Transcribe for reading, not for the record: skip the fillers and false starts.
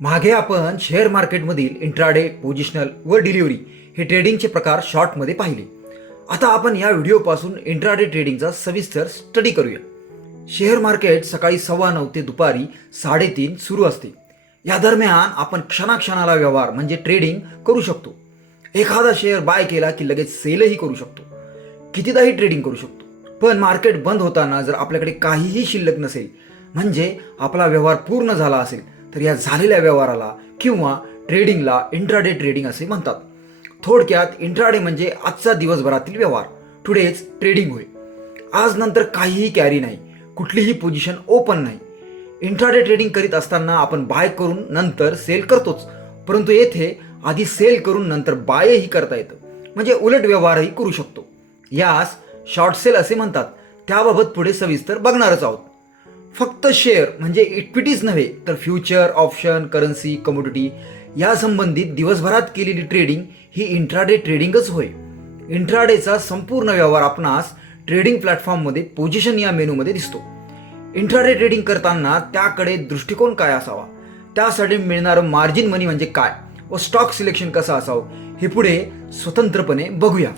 मागे आपण शेअर मार्केटमधील इंट्राडे, पोझिशनल व डिलिव्हरी हे ट्रेडिंगचे प्रकार शॉर्टमध्ये पाहिले. आता आपण या व्हिडिओपासून इंट्राडे ट्रेडिंगचा सविस्तर स्टडी करूया. शेअर मार्केट सकाळी 9:15 ते दुपारी 3:30 सुरू असते. या दरम्यान आपण क्षणाक्षणाला व्यवहार म्हणजे ट्रेडिंग करू शकतो. एखादा शेअर बाय केला की लगेच सेलही करू शकतो. कितीदाही ट्रेडिंग करू शकतो. पण मार्केट बंद होताना जर आपल्याकडे काहीही शिल्लक नसेल, म्हणजे आपला व्यवहार पूर्ण झाला असेल, तर या झालेल्या व्यवहाराला किंवा ट्रेडिंगला इंट्राडे ट्रेडिंग असे म्हणतात. थोडक्यात इंट्राडे म्हणजे आजचा दिवसभरातील व्यवहार, टुडेज ट्रेडिंग होय. आज नंतर काहीही कॅरी नाही, कुठलीही पोझिशन ओपन नाही. इंट्राडे ट्रेडिंग करीत असताना आपण बाय करून नंतर सेल करतोच, परंतु येथे आधी सेल करून नंतर बायही करता येतं, म्हणजे उलट व्यवहारही करू शकतो. यास शॉर्ट सेल असे म्हणतात. त्याबाबत पुढे सविस्तर बघणारच आहोत. फक्त शेअर म्हणजे इक्विटीज नव्हे, तर फ्युचर, ऑप्शन, करन्सी, कमोडिटी या संबंधित दिवसभरात केलेली ट्रेडिंग ही इंट्राडे ट्रेडिंगच होय. इंट्राडेचा संपूर्ण व्यवहार आपणास ट्रेडिंग प्लॅटफॉर्ममध्ये पोझिशन या मेनूमध्ये दिसतो. इंट्राडे ट्रेडिंग करताना त्याकडे दृष्टिकोन काय असावा, त्यासाठी मिळणारं मार्जिन मनी म्हणजे काय व स्टॉक सिलेक्शन कसं असावं हे पुढे स्वतंत्रपणे बघूया.